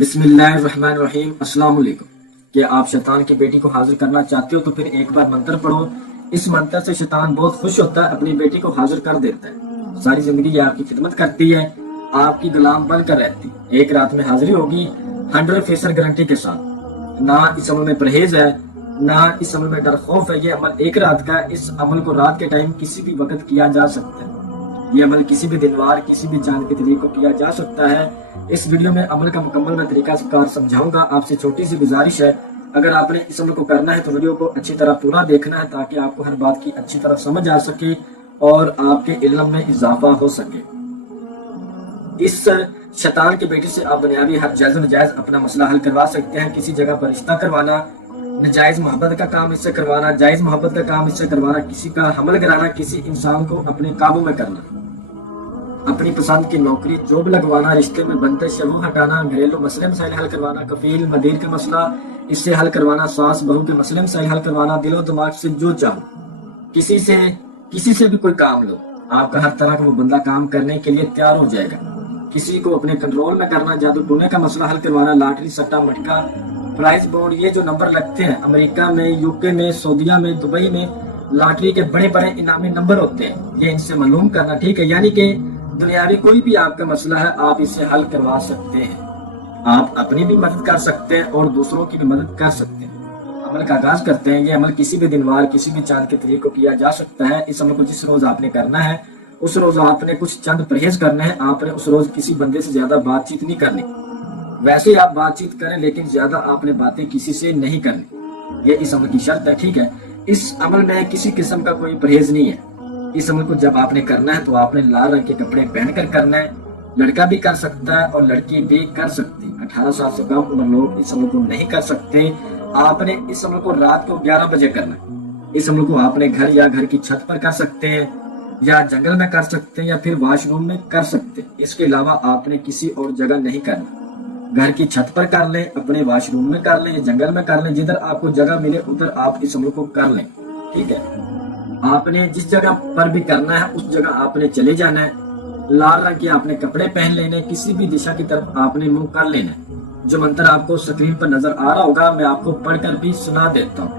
بسم اللہ الرحمن الرحیم۔ السلام علیکم۔ کہ آپ شیطان کی بیٹی کو حاضر کرنا چاہتے ہو تو پھر ایک بار منتر پڑھو۔ اس منتر سے شیطان بہت خوش ہوتا ہے، اپنی بیٹی کو حاضر کر دیتا ہے، ساری زندگی یہ آپ کی خدمت کرتی ہے، آپ کی غلام بن کر رہتی۔ ایک رات میں حاضری ہوگی 100% گارنٹی کے ساتھ۔ نہ اس عمل میں پرہیز ہے، نہ اس عمل میں ڈر خوف ہے۔ یہ عمل ایک رات کا ہے۔ اس عمل کو رات کے ٹائم کسی بھی وقت کیا جا سکتا ہے۔ یہ عمل کسی بھی دن وار کسی بھی چاند کے طریقے کو کیا جا سکتا ہے۔ اس ویڈیو میں عمل کا مکمل میں طریقہ کار سمجھاؤں گا۔ آپ سے چھوٹی سی گزارش ہے، اگر آپ نے اس عمل کو کرنا ہے تو ویڈیو کو اچھی طرح پورا دیکھنا ہے تاکہ آپ کو ہر بات کی اچھی طرح سمجھ آ سکے اور آپ کے علم میں اضافہ ہو سکے۔ اس شیطان کی بیٹی سے آپ بنیادی ہر جائز و نجائز اپنا مسئلہ حل کروا سکتے ہیں۔ کسی جگہ پر رشتہ کروانا، نجائز محبت کا کام اس سے کروانا، جائز محبت کا کام اس سے کروانا، کسی کا حمل کرانا، کسی انسان کو اپنے قابو میں کرنا، اپنی پسند کی نوکری جاب لگوانا، رشتے میں بندش وہ ہٹانا، گھریلو مسئلے مسائل حل کروانا، کفیل مدیر کا مسئلہ اس سے حل کروانا، ساس بہو کے مسئلے مسائل حل کروانا، دل و دماغ سے جو چاہو کسی سے بھی کوئی کام لو، آپ کا ہر طرح کا وہ بندہ کام کرنے کے لیے تیار ہو جائے گا۔ کسی کو اپنے کنٹرول میں کرنا، جادو ٹونے کا مسئلہ حل کروانا، لاٹری سٹا مٹکا پرائز بورڈ، یہ جو نمبر لگتے ہیں امریکہ میں، یوکے میں، سعودیہ میں، دبئی میں لاٹری کے بڑے بڑے انعامی نمبر ہوتے ہیں، یہ ان سے معلوم کرنا، ٹھیک ہے؟ یعنی کہ دنیاوی کوئی بھی آپ کا مسئلہ ہے آپ اس سے حل کروا سکتے ہیں۔ آپ اپنی بھی مدد کر سکتے ہیں اور دوسروں کی بھی مدد کر سکتے ہیں۔ عمل کا آغاز کرتے ہیں۔ یہ عمل کسی بھی دن وار کسی بھی چاند کے طریقے کو کیا جا سکتا ہے۔ اس عمل کو جس روز آپ نے کرنا ہے اس روز آپ نے کچھ چند پرہیز کرنا ہے۔ آپ نے اس روز کسی بندے سے زیادہ بات چیت نہیں کرنی، ویسے ہی آپ بات چیت کریں لیکن زیادہ آپ نے باتیں کسی سے نہیں کرنی، یہ اس عمل کی شرط ہے، ٹھیک ہے؟ اس عمل میں کسی قسم کا کوئی پرہیز نہیں ہے۔ اس عمل کو جب آپ نے کرنا ہے تو آپ نے لال رنگ کے کپڑے پہن کر کرنا ہے۔ لڑکا بھی کر سکتا ہے اور لڑکی بھی کر سکتی۔ 18 سال سے کم عمر لوگ اس عمل کو نہیں کر سکتے۔ آپ نے اس عمل کو رات کو 11 بجے کرنا ہے۔ اس عمل کو آپ نے گھر یا گھر کی چھت پر کر سکتے ہیں، یا جنگل میں کر سکتے ہیں، یا پھر واش روم میں کر سکتے ہیں۔ اس کے علاوہ آپ نے کسی اور جگہ نہیں کرنا۔ گھر کی چھت پر کر لیں، اپنے واش روم میں کر لیں، یا جنگل میں کر لیں، جدھر آپ کو جگہ ملے ادھر آپ اس عمل کو کر لیں، ٹھیک ہے؟ آپ نے جس جگہ پر بھی کرنا ہے اس جگہ آپ نے چلے جانا ہے۔ لال رنگ کے آپ نے کپڑے پہن لینے، کسی بھی دشا کی طرف آپ نے منہ کر لینا ہے۔ جو منتر آپ کو سکرین پر نظر آ رہا ہوگا میں آپ کو پڑھ کر بھی سنا دیتا ہوں۔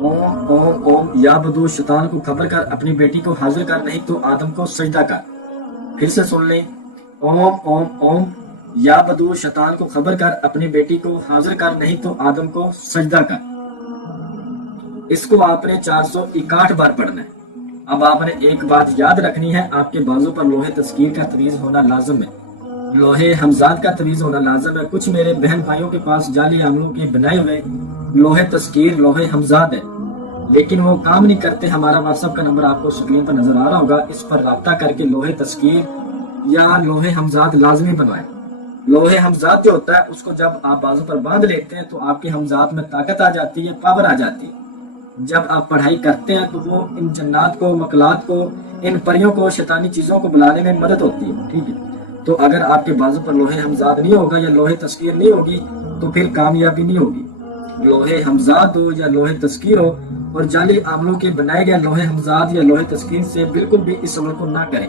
اوم اوم اوم یا بدو، شیطان کو خبر کر اپنی بیٹی کو حاضر کر، نہیں تو آدم کو سجدہ کر۔ پھر سے سن لیں، اوم اوم اوم یا بدو، شیطان کو خبر کر اپنی بیٹی کو حاضر کر، نہیں تو آدم کو سجدہ کر۔ اس کو آپ نے 461 بار پڑھنا ہے۔ اب آپ نے ایک بات یاد رکھنی ہے، آپ کے بازو پر لوہے تذکیر کا تعویذ ہونا لازم ہے، لوہے ہمزاد کا تعویذ ہونا لازم ہے۔ کچھ میرے بہن بھائیوں کے پاس جعلی عملوں کے بنائے ہوئے لوہے تذکیر، لوہے ہمزاد ہے، لیکن وہ کام نہیں کرتے۔ ہمارا واٹس ایپ کا نمبر آپ کو سکرین پر نظر آ رہا ہوگا، اس پر رابطہ کر کے لوہے تذکیر یا لوہے ہمزاد لازمی بنوائیں۔ لوہے ہمزاد جو ہوتا ہے اس کو جب آپ بازو پر باندھ لیتے ہیں تو آپ کے ہمزاد میں طاقت آ جاتی ہے، پاور آ جاتی ہے۔ جب آپ پڑھائی کرتے ہیں تو وہ ان جنات کو، مقلات کو، ان پریوں کو، شیطانی چیزوں کو بلانے میں مدد ہوتی ہے، ٹھیک ہے؟ تو اگر آپ کے بازو پر لوہے ہمزاد نہیں ہوگا یا لوہے تذکیر نہیں ہوگی تو پھر کامیابی نہیں ہوگی۔ لوہے ہمزاد ہو یا لوہے تذکیر ہو، اور جعلی عاملوں کے بنائے گئے لوہے ہمزاد یا لوہے تذکیر سے بالکل بھی اس عمل کو نہ کریں۔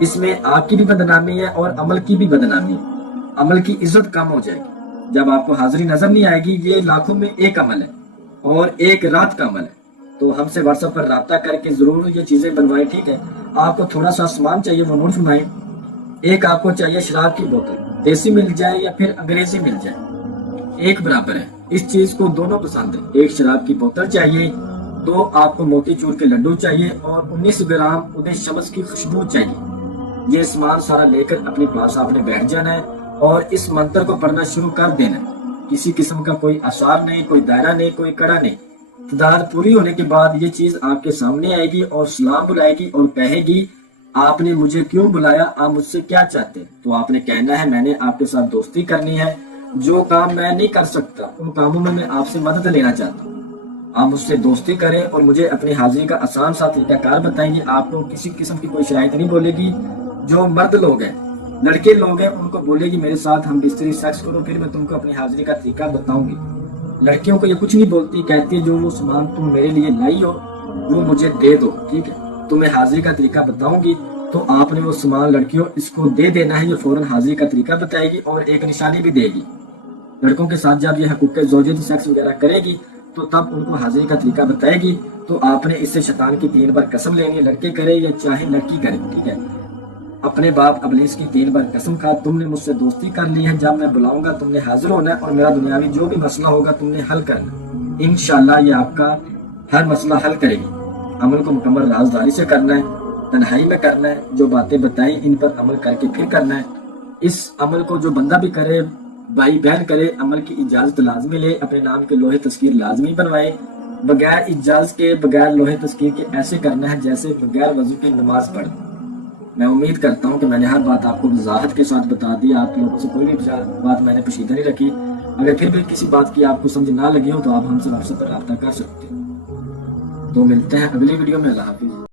اس میں آپ کی بھی بدنامی ہے اور عمل کی بھی بدنامی ہے، عمل کی عزت کم ہو جائے گی۔ جب آپ کو حاضری نظر نہیں آئے گی، یہ لاکھوں میں ایک عمل ہے اور ایک رات کا عمل ہے، تو ہم سے واٹس ایپ پر رابطہ کر کے ضرور یہ چیزیں بنوائیں، ٹھیک ہے؟ آپ کو تھوڑا سا سامان چاہیے وہ نوٹ فرمائیں۔ ایک آپ کو چاہیے شراب کی بوتل، دیسی مل جائے یا پھر انگریزی مل جائے، ایک برابر ہے، اس چیز کو دونوں پسند ہے۔ ایک شراب کی بوتل چاہیے، 2 آپ کو موتی چور کے لڈو چاہیے، اور 19 گرام ادے شمس کی خوشبو چاہیے۔ یہ سامان سارا لے کر اپنے پاس آپ نے بیٹھ جانا ہے اور اس منتر کو پڑھنا شروع کر دینا ہے۔ کسی قسم کا کوئی آثار نہیں، کوئی دائرہ نہیں، کوئی کڑا نہیں۔ تعداد پوری ہونے کے بعد یہ چیز آپ کے سامنے آئے گی اور سلام بلائے گی اور کہے گی آپ نے مجھے کیوں بلایا، آپ مجھ سے کیا چاہتے ہیں؟ تو آپ نے کہنا ہے میں نے آپ کے ساتھ دوستی کرنی ہے، جو کام میں نہیں کر سکتا ان کاموں میں آپ سے مدد لینا چاہتا ہوں، آپ مجھ سے دوستی کریں اور مجھے اپنی حاضری کا آسان سا طریقہ کار بتائیں گے۔ آپ کو کسی قسم کی کوئی شرائط نہیں بولے گی۔ جو مرد لوگ ہیں، لڑکے لوگ ہیں، ان کو بولے گی میرے ساتھ ہم بستری سیکس کرو، پھر میں تم کو اپنی حاضری کا طریقہ بتاؤں گی۔ لڑکیوں کو یہ کچھ نہیں بولتی، کہتی ہے جو وہ سامان تم میرے لیے لائی ہو وہ مجھے دے دو، ٹھیک ہے؟ تمہیں حاضری کا طریقہ بتاؤں گی، تو آپ نے وہ سامان لڑکیوں اس کو دے دینا ہے، یہ فوراً حاضری کا طریقہ بتائے گی اور ایک نشانی بھی دے گی۔ لڑکوں کے ساتھ جب یہ حقوق زوجیت سیکس وغیرہ کرے گی تو تب ان کو حاضری کا طریقہ بتائے گی، تو آپ نے اس سے شیطان کی 3 بار قسم لینی ہے، لڑکے کرے یا چاہے لڑکی کرے، ٹھیک ہے۔ اپنے باپ ابلیس کی 3 بار قسم کھا، تم نے مجھ سے دوستی کر لی ہے، جب میں بلاؤں گا تم نے حاضر ہونا ہے اور میرا دنیاوی جو بھی مسئلہ ہوگا تم نے حل کرنا، انشاءاللہ یہ آپ کا ہر مسئلہ حل کرے گی۔ عمل کو مکمل رازداری سے کرنا ہے، تنہائی میں کرنا ہے، جو باتیں بتائیں ان پر عمل کر کے پھر کرنا ہے۔ اس عمل کو جو بندہ بھی کرے، بھائی بہن کرے، عمل کی اجازت لازمی لے، اپنے نام کے لوہے تذکیر لازمی بنوائے، بغیر اجازت کے بغیر لوہے تذکیر کے ایسے کرنا ہے جیسے بغیر وضو کی نماز پڑھ۔ میں امید کرتا ہوں کہ میں نے ہر بات آپ کو وضاحت کے ساتھ بتا دی، آپ لوگوں سے کوئی بھی بات میں نے پوشیدہ نہیں رکھی۔ اگر پھر بھی کسی بات کی آپ کو سمجھ نہ لگی ہو تو آپ ہم سے واٹس ایپ پر رابطہ کر سکتے ہیں۔ تو ملتے ہیں اگلی ویڈیو میں، اللہ حافظ۔